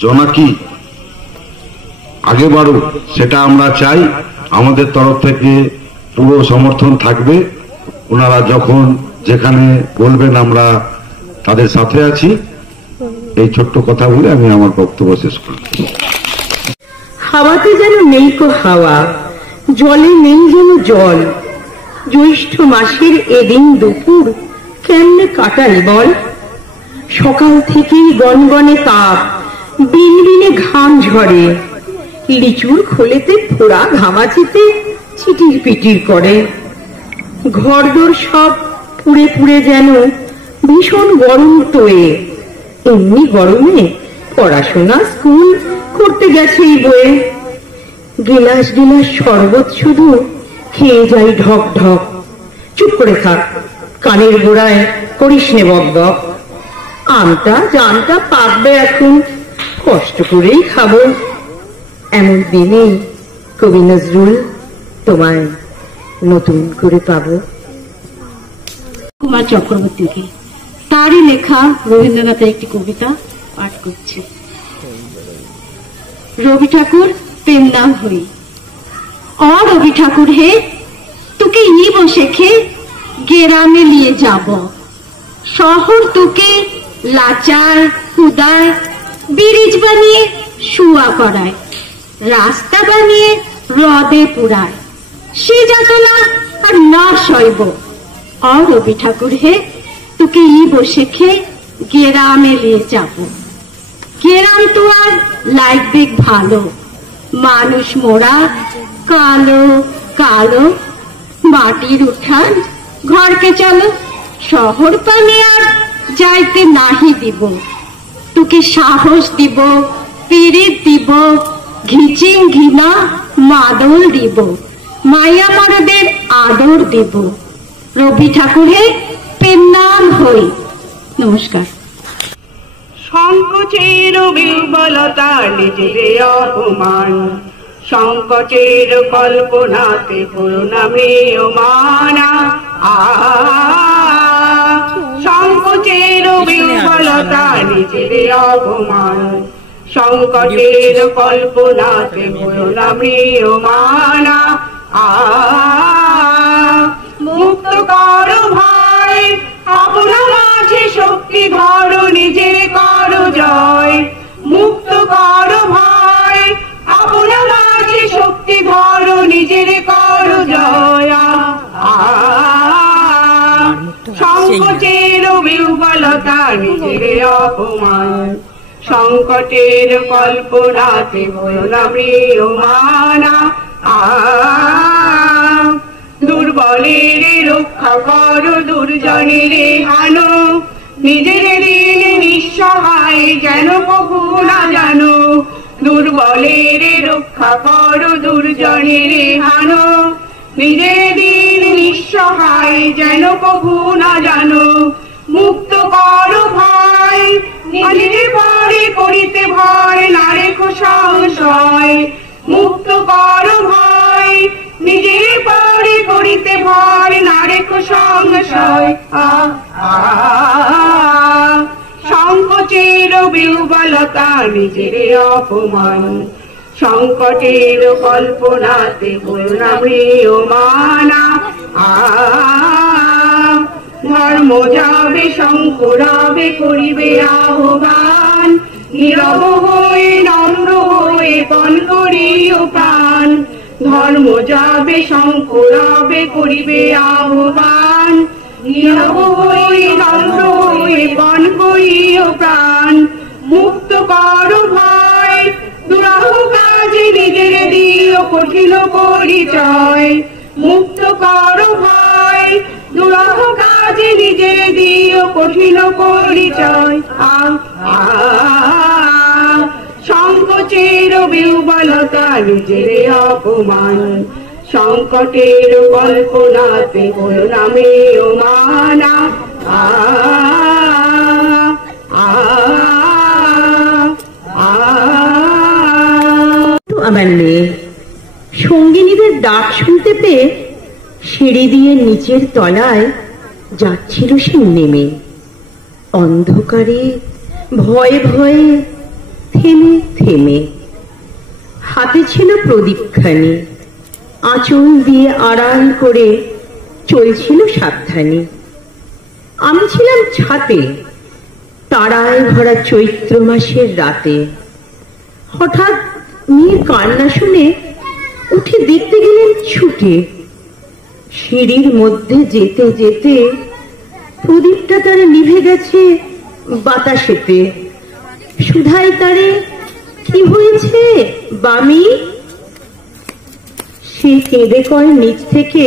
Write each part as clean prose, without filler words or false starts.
জোনাকি আগে বাড়ুক সেটা আমরা চাই। আমাদের তরফ থেকে পুরো সমর্থন থাকবে। ওনারা যখন যেখানে বলবেন আমরা তাদের সাথে আছি। এই ছোট্ট কথা বলে আমি আমার বক্তব্য শেষ করছি। হাওয়াতে যেন নেই কো হাওয়া, জলে নেই যেন জল, জ্যৈষ্ঠ মাসের এদিন দুপুর কেমনে কাটাই বল। সকাল থেকেই গনগনে তাপ, বিনবিনে ঘাম ঝরে, লিচুর খোলেতে ফোড়া ঘামাচিতে চিটির পিটির করে। ঘরদোর সব পুড়ে পুড়ে যেন ভীষণ গরম তোয়ে। এমনি গরমে পড়াশোনা স্কুল করতে গেছে এই বয়ে। গিলাস গিলাস শরবত শুধু খেয়ে যাই ঢক ঢক। চুপ করে থাক, কানের গোড়ায় করিস নে বক বক। আমটা জানটা পাকবে এখন, কষ্ট করেই খাবো। এমন দিনেই কবি নজরুল তোমায় নতুন করে পাবো। কুমার চক্রবর্তীকে তারই লেখা রবীন্দ্রনাথের একটি কবিতা পাঠ করছে। রবি ঠাকুর প্রেম নাম হই। অ রবি ঠাকুর হে, তোকে ইব শেখে গেরামে নিয়ে যাব। শহর তোকে লাচার হুদায়, ব্রিজ বানিয়ে শুয়া করায়, রাস্তা বানিয়ে হ্রদে পুরায়। সে যাতনা আর না সইব। অ রবি ঠাকুর হে, তোকে ইব শেখে গেরামে নিয়ে যাব। গেরাম তো আর লাইক দেখ ভালো, মানুষ মোড়া কালো কালো। মাটির উঠান ঘরকে চলো, শহর পানে আর যাইতে নাহি দিব। তোকে সাহস দিব, পিরিত দিব, ঘিচিং ঘৃণা মাদল দিব, মায়া মরদের আদর দিব। রবি ঠাকুরে প্রেম নাম হই। নমস্কার। সংকোচের বিহ্বলতা নিজের অপমান, সংকটের কল্পনাতে করুণামে মানা। সংকোচের বিহ্বলতা নিজের অপমান, সংকটের কল্পনাতে করুণামে মানা। মুক্ত কর ভাই আপনা মাঝে শক্তি ধর, নিজের কর জয়। মুক্ত কর ভাই আপনা মাঝে শক্তি ধর, নিজের কর জয়। সংকটের বিহ্বলতা নিজের অপমান, সংকটের কল্পনাতে করুণা প্রিয়মানা। দুর্বলের রক্ষা কর, দুর্জনের হানো, নিজের ঋণ নিঃসহায় যেন কভু না জানো। দুর্বলের রক্ষা কর, দুর্জনের হানো, নিজের ঋণ নিঃসহায় যেন কভু না জানো। মুক্ত কর ভাই নিজের পরে করিতে ভয়, না রেখো সংশয়। মুক্ত কর ভাই নিজের পরে করিতে ভয়, না রেখো সংশয়। সংকোচের বিহ্বলতা নিজের অপমান, সংকটের কল্পনাতে করুণা প্রিয়মানা। ধর্ম যাবে শঙ্করাবে করিবে আহ্বান, নীরব হয়ে নম্র হয়ে পণ করিও প্রাণ। ধর্ম যাবে শঙ্করাবে করিবে আহ্বান, নীরব হয়ে নম্র হয়ে পণ করিও প্রাণ। মুক্ত কর ভয় দুরাহ কাজে নিজের দিও কঠিন পরিচয়। মুক্ত কর ভয় দুরাহ কাজে নিজের দিও কঠিন পরিচয়। সংকোচের বিহ্বলতা নিজের অপমান, সংকটের কল্পনাতে করুণা মানা। আমার মেয়ে সঙ্গিনীদের ডাক শুনতে পেয়ে সিঁড়ি দিয়ে নিচের তলায় যাচ্ছিল সে নেমে। অন্ধকারে ভয়ে ভয়ে থেমে থেমে। হাতে ছিল প্রদীপখানি, আঁচল দিয়ে আড়াল করে চলছিল সাবধানে। আমি ছিলাম ছাতে, তারায় ভরা চৈত্র মাসের রাতে। হঠাৎ মেয়ের কান্না শুনে উঠে দেখতে গেলেন ছুটে। সিঁড়ির মধ্যে যেতে যেতে প্রদীপটা তারে নিভে গেছে বাতাসেতে। সুধাই তারে, কি হয়েছে বামি? সে কেঁদে কয় নিচ থেকে,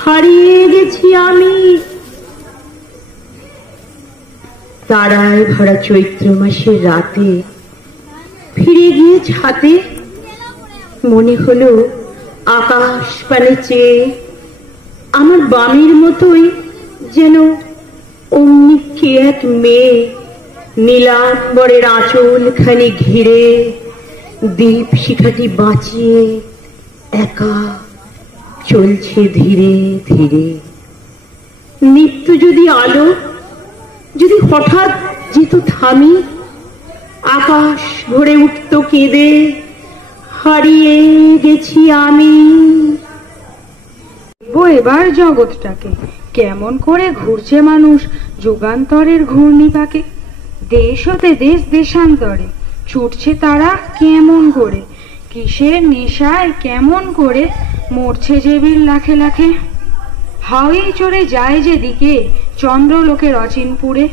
হারিয়ে গেছি আমি। তারায় ভরা চৈত্র মাসের রাতে ফিরে গিয়ে ছাতে মনে হলো আকাশ পানে চেয়ে আমার বামির মতোই যেন অমনি কে এক মেয়ে নীলাম্বরের আঁচল খানি ঘিরে দীপ শিখাটি বাঁচিয়ে একা চলছে ধীরে ধীরে। নিত্য যদি আলো যদি হঠাৎ যেত থামি, আকাশ ভরে উঠত কেঁদে, হারিয়ে গেছি আমি। এবার জগৎটাকে কেমন করে ঘুরছে মানুষ যুগান্তরের ঘূর্ণিপাকে। দেশ হতে দেশ দেশান্তরে ছুটছে তারা কেমন করে, কিসের নেশায় কেমন করে মরছে যে বীর লাখে লাখে। হাওয়াই চড়ে যায় যেদিকে চন্দ্রলোকের অচিনপুরে,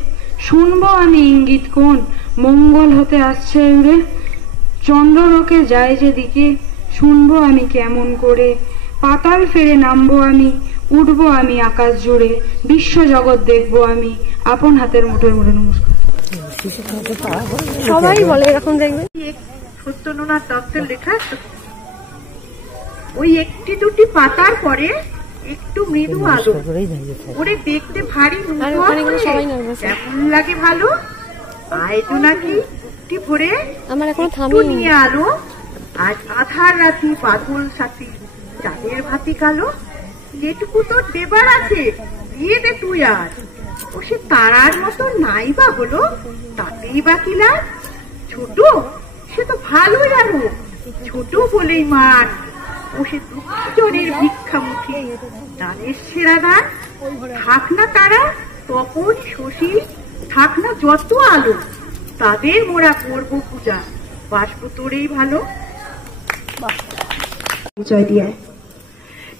শুনবো আমি ইঙ্গিত কোন মঙ্গল হতে আসছে উড়ে। চন্দ্রলোকে যায় যেদিকে শুনবো আমি কেমন করে, পাতাল ফেরে নামবো আমি, উঠবো আমি আকাশ জুড়ে, বিশ্ব জগৎ দেখবো আমি আপন হাতের মুঠোয় মুঠে। নমস্কার। সবাই বলে এরকম, দেখবেন সত্যনাথ দত্তের লেখা। ওই একটি দুটি পাতার পরে একটু মৃদু আলো, ওরে দেখতে ভারী কেমন লাগে ভালো। আয় তো নাকি ভরে আমার এখনো থামিনি নিয়ে আলো, আজ আধার রাতি বাদল সাথী চাঁদের ভাতি কালো। যেটুকু তোর দেবার আছে দিয়ে দে তুই আজ, ও সে তারার মতো নাই বা হলো তাতেই বা কি লাভ। ছোট সে তো ভালোই আরো, ছোট বলেই মান, ও সে দুঃখজনের ভিক্ষামুখী দানের সেরা দান। থাক না তারা তপন শশী, থাক না যত আলো, তাদের মোরা করবো পূজা, বাসবো তোরেই ভালো।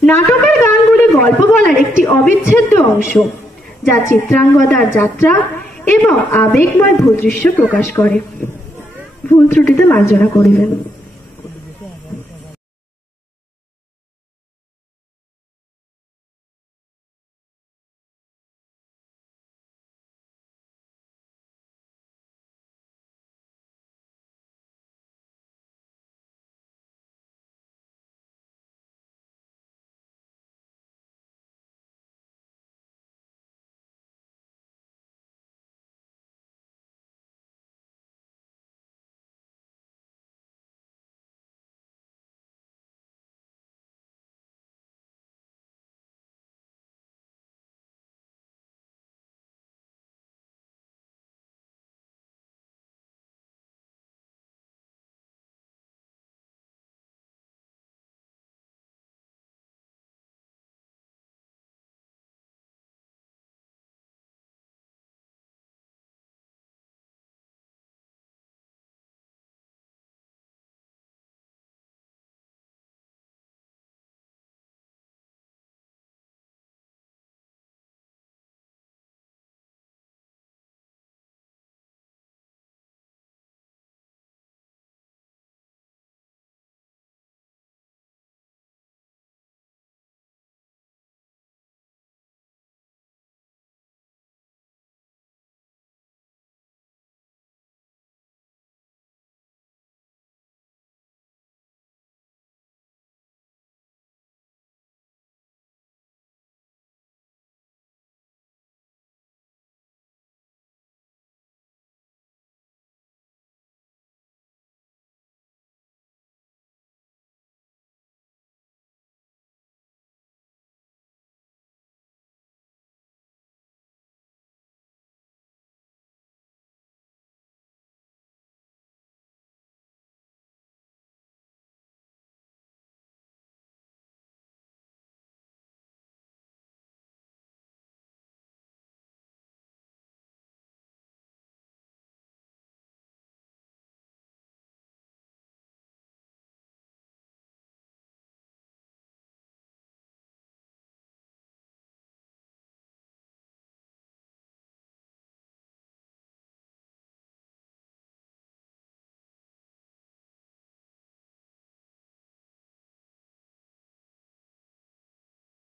নাটকের গানগুলি গল্প বলার একটি অবিচ্ছেদ্য অংশ, যা চিত্রাঙ্গদার যাত্রা এবং আবেগময় ভূদৃশ্য প্রকাশ করে। ভুল ত্রুটিতে মার্জনা করিবেন।